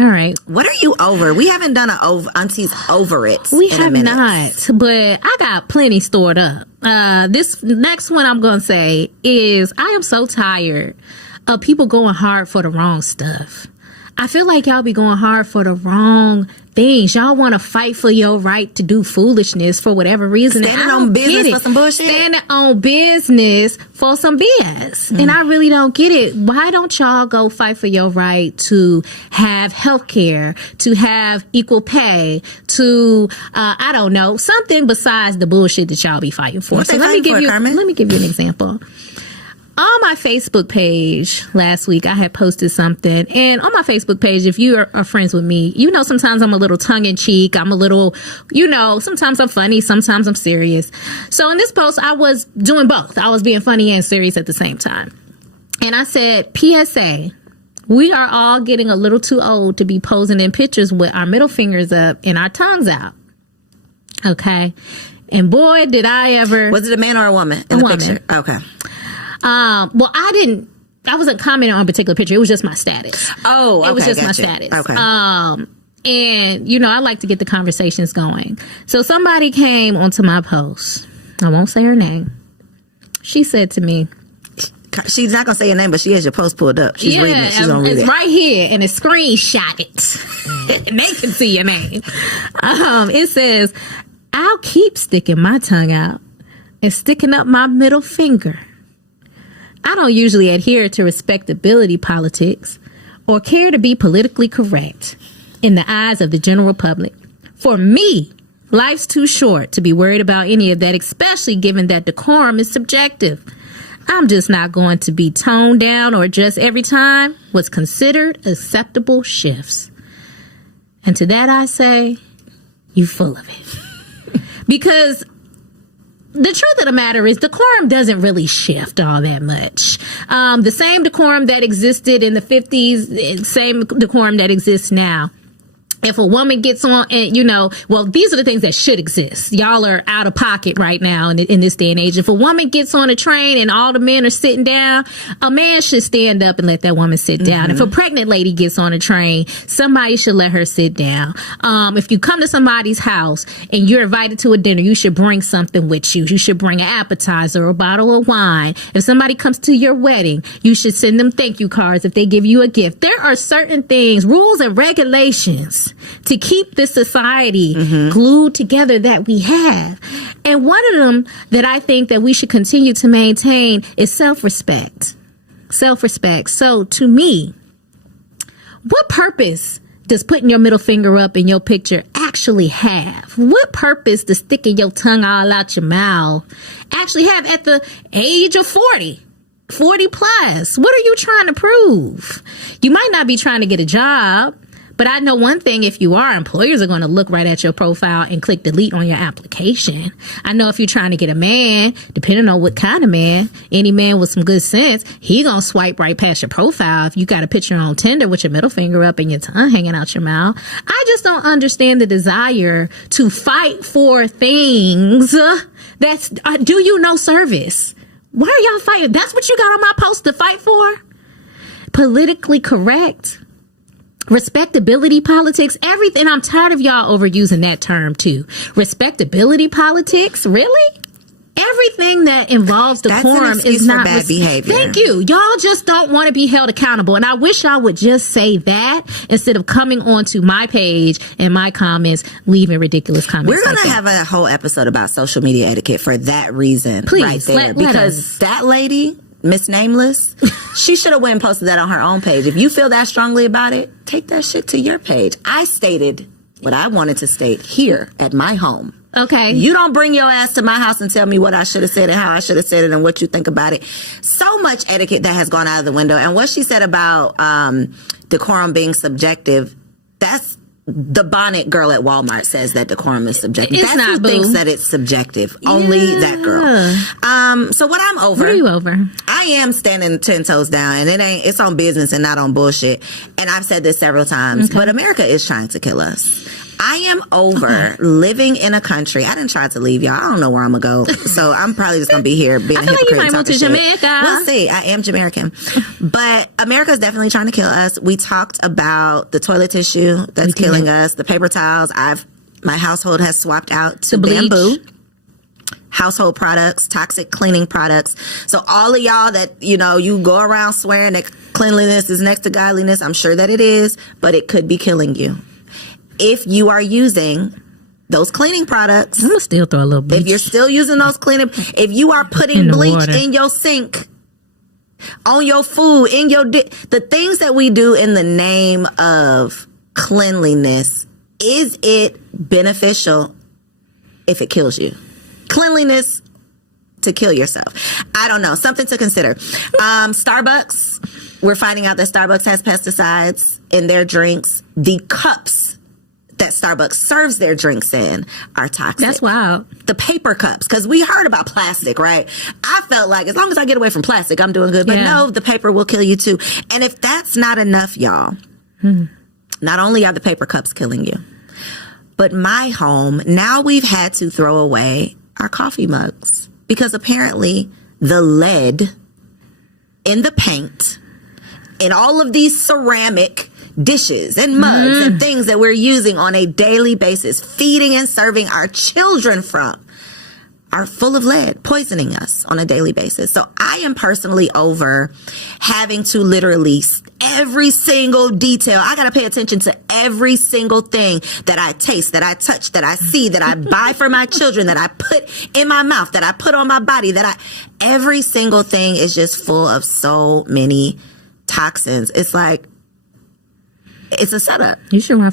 All right. What are you over? We haven't done Auntie's over it. We have not, but I got plenty stored up. This next one I'm going to say is I am so tired of people going hard for the wrong stuff. I feel like y'all be going hard for the wrong things. Y'all want to fight for your right to do foolishness for whatever reason. Standing on business for some bullshit? Standing on business for some BS. And I really don't get it. Why don't y'all go fight for your right to have health care, to have equal pay, to, I don't know, something besides the bullshit that y'all be fighting for. So let me give you an example. On my Facebook page last week, I had posted something. And on my Facebook page, if you are friends with me, you know sometimes I'm a little tongue-in-cheek. I'm a little, sometimes I'm funny, sometimes I'm serious. So in this post, I was doing both. I was being funny and serious at the same time. And I said, PSA, we are all getting a little too old to be posing in pictures with our middle fingers up and our tongues out. Okay? And boy, did I ever... Was it a man or a woman in the picture? Okay. Well, I wasn't commenting on a particular picture. It was just my status. Oh, okay. It was just my status. Okay. And, I like to get the conversations going. So somebody came onto my post. I won't say her name. She said to me. She's not going to say your name, but she has your post pulled up. She's reading it. She's going to read it. It's right here, and it's screenshotted. And they can see your name. It says, I'll keep sticking my tongue out and sticking up my middle finger. I don't usually adhere to respectability politics or care to be politically correct in the eyes of the general public. For me, life's too short to be worried about any of that, especially given that decorum is subjective. I'm just not going to be toned down or adjust every time what's considered acceptable shifts. And to that I say, you full of it. Because the truth of the matter is decorum doesn't really shift all that much. The same decorum that existed in the 50s, same decorum that exists now. If a woman gets on and, these are the things that should exist. Y'all are out of pocket right now in this day and age. If a woman gets on a train and all the men are sitting down, a man should stand up and let that woman sit down. If a pregnant lady gets on a train, somebody should let her sit down. If you come to somebody's house and you're invited to a dinner, you should bring something with you. You should bring an appetizer or a bottle of wine. If somebody comes to your wedding, you should send them thank you cards if they give you a gift. There are certain things, rules and regulations to keep this society glued together that we have. And one of them that I think that we should continue to maintain is self-respect. Self-respect. So to me, what purpose does putting your middle finger up in your picture actually have? What purpose does sticking your tongue all out your mouth actually have at the age of 40 plus? What are you trying to prove? You might not be trying to get a job. But I know one thing, if you are, employers are going to look right at your profile and click delete on your application. I know if you're trying to get a man, depending on what kind of man, any man with some good sense, he going to swipe right past your profile if you got a picture on Tinder with your middle finger up and your tongue hanging out your mouth. I just don't understand the desire to fight for things that's do you no service. Why are y'all fighting? That's what you got on my post to fight for? Politically correct? Respectability politics, everything. I'm tired of y'all overusing that term too. Respectability politics, really? Everything that involves decorum is not bad behavior. Thank you. Y'all just don't want to be held accountable. And I wish y'all would just say that instead of coming onto my page and my comments, leaving ridiculous comments. We're going to have a whole episode about social media etiquette for that reason. Please, right there. Because that lady, Miss Nameless, she should have went and posted that on her own page. If you feel that strongly about it, take that shit to your page. I stated what I wanted to state here at my home. Okay. You don't bring your ass to my house and tell me what I should have said and how I should have said it and what you think about it. So much etiquette that has gone out of the window. And what she said about decorum being subjective, that's the bonnet girl at Walmart says that decorum is subjective. It's That's not, who boo. thinks that it's subjective. Only that girl. So what I'm over. What are you over? I am standing 10 toes down, and it's on business and not on bullshit. And I've said this several times, but America is trying to kill us. I am over living in a country. I didn't try to leave, y'all. I don't know where I'm going to go. So I'm probably just going to be here being a I feel like you hypocrite. might move to talking shit. Jamaica. We'll see. I am Jamaican. But America's definitely trying to kill us. We talked about the toilet tissue that's killing us, the paper towels. My household has swapped out to bleach. bamboo. Household products, toxic cleaning products. So all of y'all that, you go around swearing that cleanliness is next to godliness, I'm sure that it is, but it could be killing you. If you are using those cleaning products, I'm gonna still throw a little bleach. if you're still using those cleaning, if you are putting In the bleach water. in your sink, on your food, in your the things that we do in the name of cleanliness, is it beneficial if it kills you? Cleanliness to kill yourself. I don't know. Something to consider. Starbucks, we're finding out that Starbucks has pesticides in their drinks. The cups that Starbucks serves their drinks in are toxic. That's wild. The paper cups, because we heard about plastic, right? I felt like as long as I get away from plastic, I'm doing good. But Yeah. no, the paper will kill you too. And if that's not enough, y'all, not only are the paper cups killing you, but my home, now we've had to throw away our coffee mugs because apparently the lead in the paint in all of these ceramic dishes and mugs and things that we're using on a daily basis, feeding and serving our children from, are full of lead, poisoning us on a daily basis. So I am personally over having to literally every single detail. I got to pay attention to every single thing that I taste, that I touch, that I see, that I buy for my children, that I put in my mouth, that I put on my body, every single thing is just full of so many toxins. It's like, it's a setup. You sure want